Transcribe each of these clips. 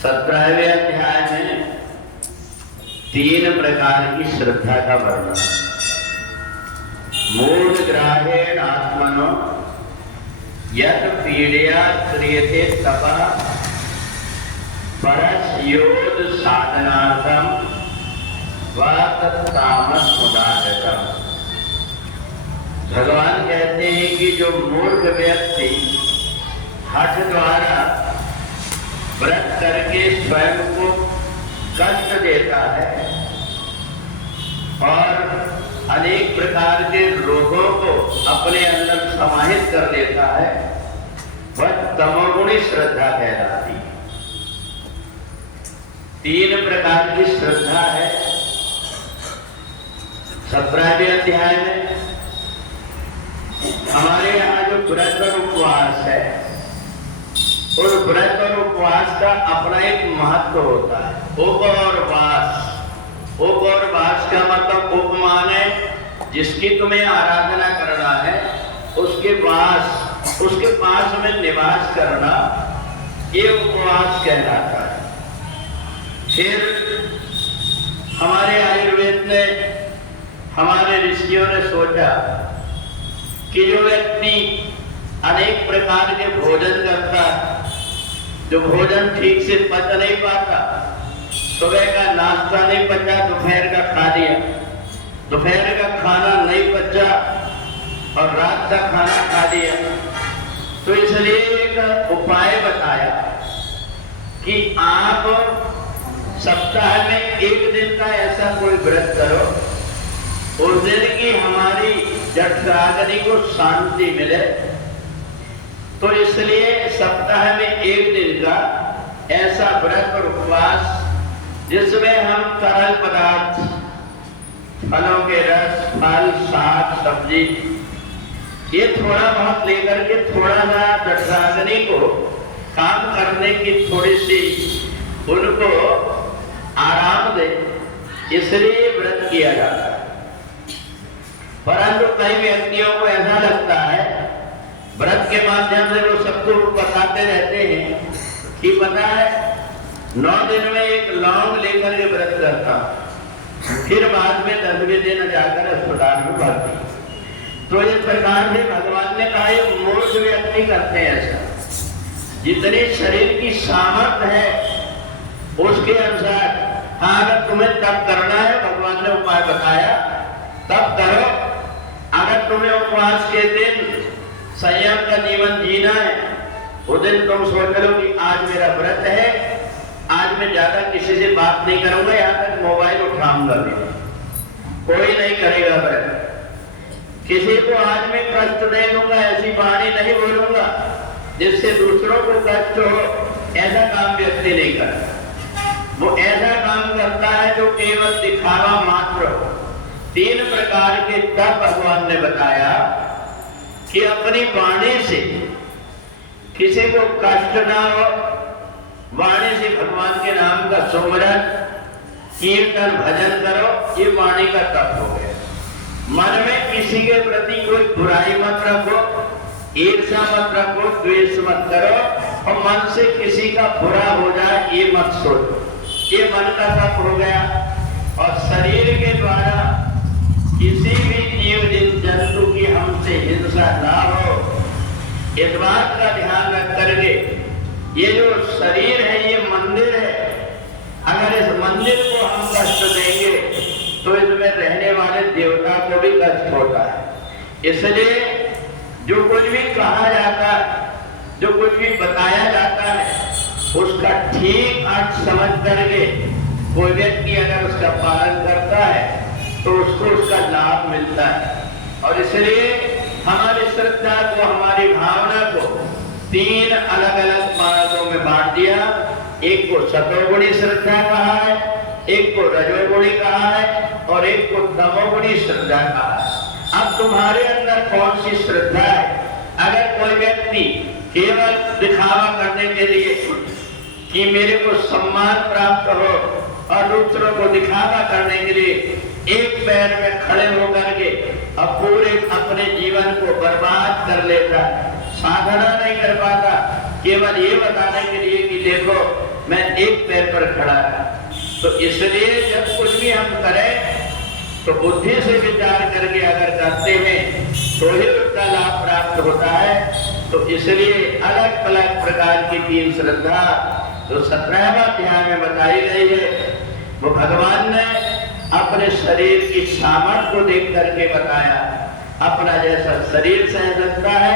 17वें अध्याय में 3 प्रकार की श्रद्धा का वर्णन। मूढ़ग्राहेण आत्मनो यत् पीड़या क्रियते तपः परस्योद साधनार्थम वा तत्तामस मुदागतम्। भगवान कहते हैं कि जो मूर्ख व्यक्ति हठ द्वारा व्रत करके स्वयं को कष्ट देता है और अनेक प्रकार के रोगों को अपने अंदर समाहित कर लेता है, वह तमोगुणी श्रद्धा कहलाती है। 3 प्रकार की श्रद्धा है 17वें अध्याय में। हमारे यहाँ जो व्रत और उपवास है, उस व्रत और उपवास का अपना एक महत्व होता है। उप और वास। उप और वास का मतलब उप माने जिसकी तुम्हें आराधना करना है, उसके वास, उसके पास में निवास करना, ये उपवास कहलाता है। फिर हमारे आयुर्वेद ने, हमारे ऋषियों ने सोचा कि जो व्यक्ति अनेक प्रकार के भोजन करता है, जो भोजन ठीक से पच नहीं पाता, सुबह का नाश्ता नहीं पचा, दोपहर का खा लिया, दोपहर का खाना नहीं पचा और रात का खाना खा लिया, तो इसलिए एक उपाय बताया कि आप सप्ताह में 1 दिन का ऐसा कोई व्रत करो, उस दिन की हमारी जठराग्नि को शांति मिले। तो इसलिए सप्ताह में 1 दिन का ऐसा व्रत और उपवास जिसमें हम तरल पदार्थ, फलों के रस, फल, साग, सब्जी, ये थोड़ा बहुत लेकर के थोड़ा सा जठराग्नि को काम करने की थोड़ी सी उनको आराम दे, इसलिए व्रत किया जाता है। परंतु कई व्यक्तियों को ऐसा लगता है व्रत के माध्यम से वो सबको बताते रहते हैं कि पता है 9 दिन में एक लौंग लेकर के व्रत करता, फिर बाद में 10वें दिन जाकर अस्पताल में भर्ती। तो इस प्रकार से भगवान ने कहा ये मूर्ख व्यक्ति करते हैं ऐसा। जितनी शरीर की सामर्थ्य है उसके अनुसार, हाँ अगर तुम्हें तप करना है, भगवान ने उपाय बताया, तप करो। अगर तुम्हें उपवास के दिन संयम का जीवन जीना है, उस दिन तुम सोच लो कि आज मेरा व्रत है, आज मैं ज्यादा किसी से बात नहीं करूंगा, यहाँ तक मोबाइल उठाऊंगा भी, कोई नहीं करेगा व्रत। किसी को आज मैं कष्ट नहीं दूंगा, ऐसी वाणी नहीं बोलूंगा जिससे दूसरों को कष्ट हो, ऐसा काम व्यक्ति नहीं करता। वो ऐसा काम करता है जो केवल दिखावा मात्र हो। 3 प्रकार के तप भगवान ने बताया कि अपनी वाणी से किसी को कष्ट ना हो, वाणी से भगवान के नाम का सुमरन, कीर्तन, भजन करो, ये वाणी का तप हो गया। मन में किसी के प्रति कोई बुराई मत रखो, ईर्ष्या मत रखो, द्वेष मत करो, और मन से किसी का बुरा हो जाए ये मत सोचो, ये मन का तप हो गया। और शरीर के द्वारा किसी भी जीव जंतु की हमसे हिंसा ना हो, इस बात का ध्यान रख करके, ये जो शरीर है ये मंदिर है, अगर इस मंदिर को हम कष्ट देंगे तो इसमें रहने वाले देवता को भी कष्ट होता है। इसलिए जो कुछ भी कहा जाता है, जो कुछ भी बताया जाता है, उसका ठीक अर्थ समझ करके कोई व्यक्ति अगर उसका पालन करता है तो उसको उसका लाभ मिलता है। और इसलिए हमारी श्रद्धा को, हमारी भावना को 3 अलग अलग मार्गों में बांट दिया। एक को सतोगुणी श्रद्धा कहा है, एक को रजोगुणी कहा है, और एक को तमोगुणी श्रद्धा कहा है। अब तुम्हारे अंदर कौन सी श्रद्धा है? अगर कोई व्यक्ति केवल दिखावा करने के लिए कि मेरे को सम्मान प्राप्त हो और दूसरों को दिखावा करने के लिए एक पैर में खड़े होकर के अब पूरे अपने जीवन को बर्बाद कर लेता, साधना नहीं कर पाता, केवल ये बताने के लिए कि देखो मैं एक पैर पर खड़ा रहा। तो इसलिए जब कुछ भी हम करें तो बुद्धि से विचार करके अगर करते हैं तो ही उसका लाभ प्राप्त होता है। तो इसलिए अलग अलग प्रकार की 3 श्रद्धा जो 17वां अध्याय में बताई गई है, वो भगवान ने अपने शरीर की सामर्थ्य को देख करके बताया। अपना जैसा शरीर सह सकता है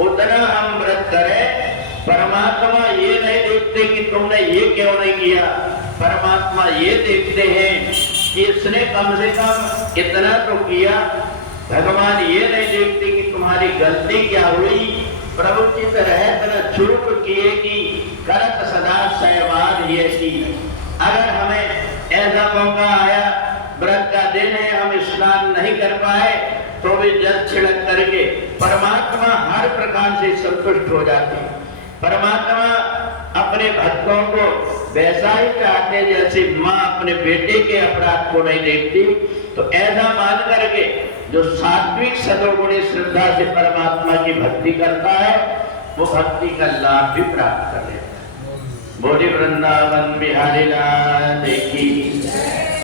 उतना हम व्रत करें। परमात्मा ये नहीं देखते कि तुमने ये क्यों नहीं किया, परमात्मा ये देखते हैं कि इसने कम से कम इतना तो किया। भगवान ये नहीं देखते कि तुम्हारी गलती क्या हुई, प्रभु की तरह चूक किए कि करत सदा सहवाद ये की। अगर हमें ऐसा मौका आया, व्रत का दिन है, हम स्नान नहीं कर पाए, तो भी जल छिड़क करके परमात्मा हर प्रकार से संतुष्ट हो जाते हैं। परमात्मा अपने भक्तों को वैसा ही चाहते जैसे माँ अपने बेटे के अपराध को नहीं देखती। तो ऐसा मान करके जो सात्विक सदोगुणी श्रद्धा से परमात्मा की भक्ति करता है, वो भक्ति का लाभ भी प्राप्त कर लेता है। बोले वृंदावन बिहारी लाल की।